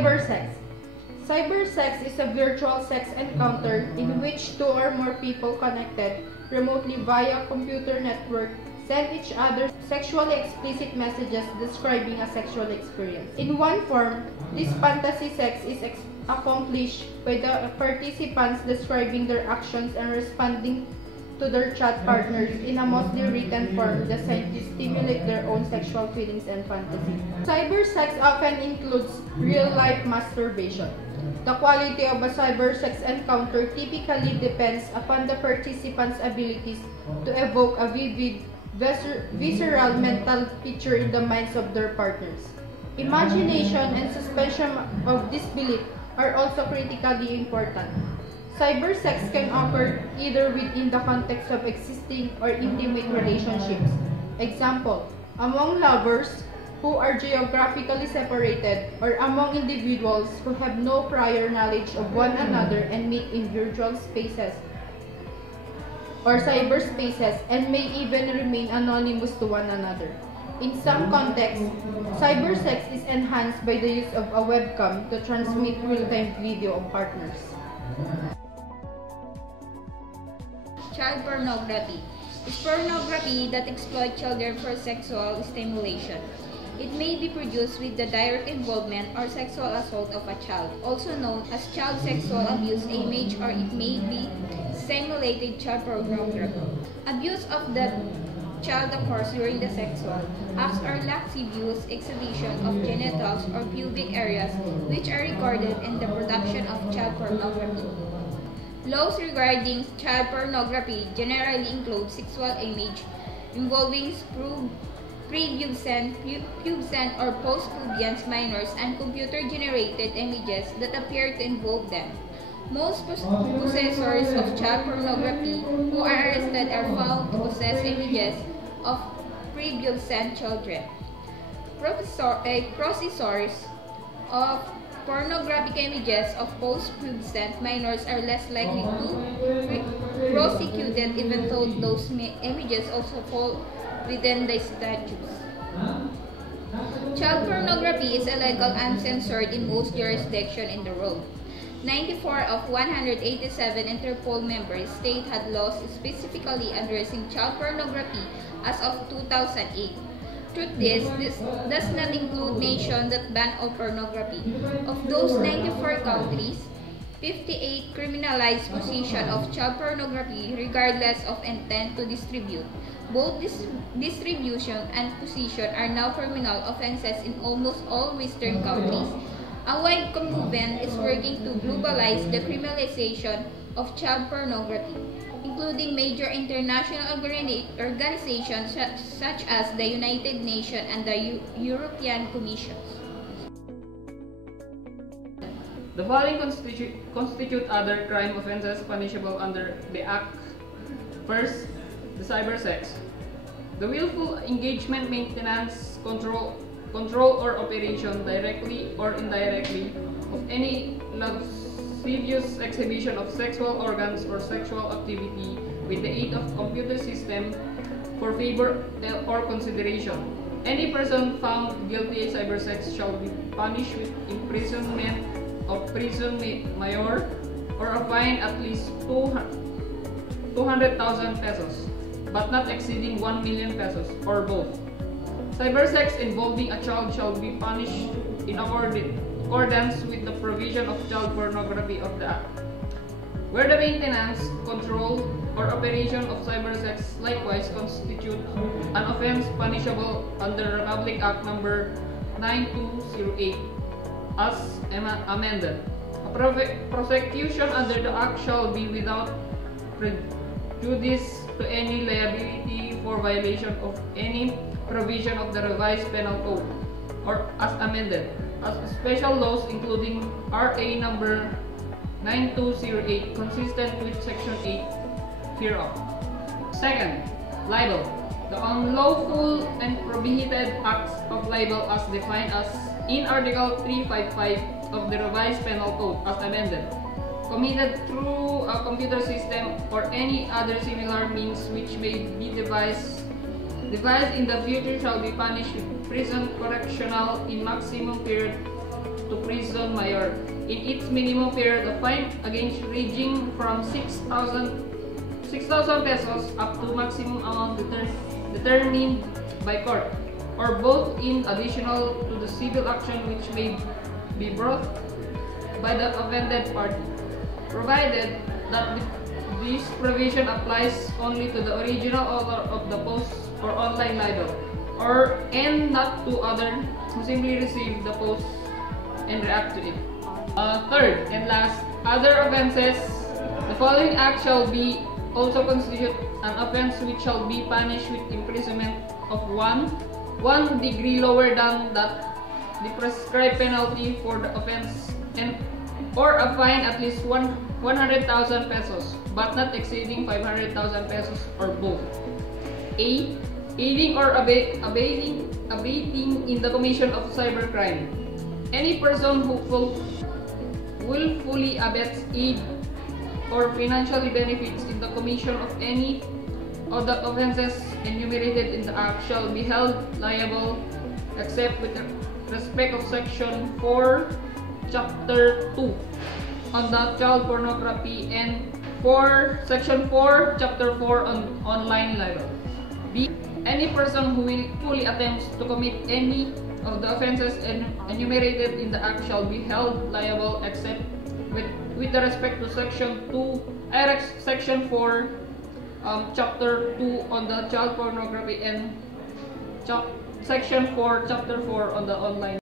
Cybersex. Cybersex is a virtual sex encounter in which two or more people connected remotely via computer network send each other sexually explicit messages describing a sexual experience. In one form, this fantasy sex is accomplished by the participants describing their actions and responding to their chat partners in a mostly written form designed to stimulate their own sexual feelings and fantasies. Cybersex often includes real-life masturbation. The quality of a cybersex encounter typically depends upon the participants' abilities to evoke a vivid, visceral mental picture in the minds of their partners. Imagination and suspension of disbelief are also critically important. Cybersex can occur either within the context of existing or intimate relationships. Example, among lovers who are geographically separated or among individuals who have no prior knowledge of one another and meet in virtual spaces or cyberspaces and may even remain anonymous to one another. In some contexts, cybersex is enhanced by the use of a webcam to transmit real-time video of partners. Child pornography is pornography that exploits children for sexual stimulation. It may be produced with the direct involvement or sexual assault of a child, also known as child sexual abuse image, or it may be simulated child pornography. Abuse of the child occurs during the sexual acts or lascivious use, exhibition of genitals or pubic areas, which are recorded in the production of child pornography. Laws regarding child pornography generally include sexual image involving prepubescent or post-pubian minors and computer-generated images that appear to involve them. Most possessors of child pornography who are arrested are found to possess images of prepubescent children. Processors of pornographic images of post-pubescent minors are less likely to be prosecuted, even though those images also fall within the statutes. Child pornography is illegal and censored in most jurisdictions in the world. 94 of 187 Interpol member states had laws specifically addressing child pornography as of 2008. Truth is, this does not include nations that ban all pornography. Of those 94 countries, 58 criminalize possession of child pornography regardless of intent to distribute. Both distribution and possession are now criminal offenses in almost all Western countries. A wide movement is working to globalize the criminalization of child pornography, including major international organizations such as the United Nations and the European Commission. The following constitute other crime offenses punishable under the Act. First, the cybersex. The willful engagement, maintenance, control or operation directly or indirectly of any lascivious exhibition of sexual organs or sexual activity with the aid of computer system for favor or consideration. Any person found guilty of cybersex shall be punished with imprisonment of prison mayor or a fine at least 200,000 pesos, but not exceeding 1 million pesos, or both. Cybersex involving a child shall be punished in accordance with the provision of child pornography of the Act. Where the maintenance, control, or operation of cybersex likewise constitute an offense punishable under Republic Act Number 9208 as amended. A prosecution under the Act shall be without prejudice to any liability for violation of any provision of the revised penal code or as amended, as special laws including RA number 9208 consistent with section 8 hereof. Second, libel. The unlawful and prohibited acts of libel as defined as in Article 355 of the revised penal code as amended, committed through a computer system or any other similar means which may be devised in the future shall be punished with prison correctional in maximum period to prison mayor in its minimum period of fine against ranging from 6,000 pesos up to maximum amount determined by court, or both in additional to the civil action which may be brought by the offended party, provided that this provision applies only to the original author of the post or online libel, and not to others who simply receive the post and react to it. Third and last, other offenses. The following act shall be also constitute an offense which shall be punished with imprisonment of one degree lower than that the prescribed penalty for the offense, or a fine at least 100,000 pesos, but not exceeding 500,000 pesos, or both. A. Aiding or abetting in the commission of cybercrime. Any person who willfully abets, aids, or financially benefits in the commission of any of the offenses enumerated in the Act shall be held liable, except with respect of Section 4, Chapter 2 on the child pornography, and Section 4, Chapter 4 on online libel. B. Any person who willfully attempts to commit any of the offenses enumerated in the Act shall be held liable, except with the respect to Section 4, Chapter 2 on the child pornography, and Section 4, Chapter 4 on the online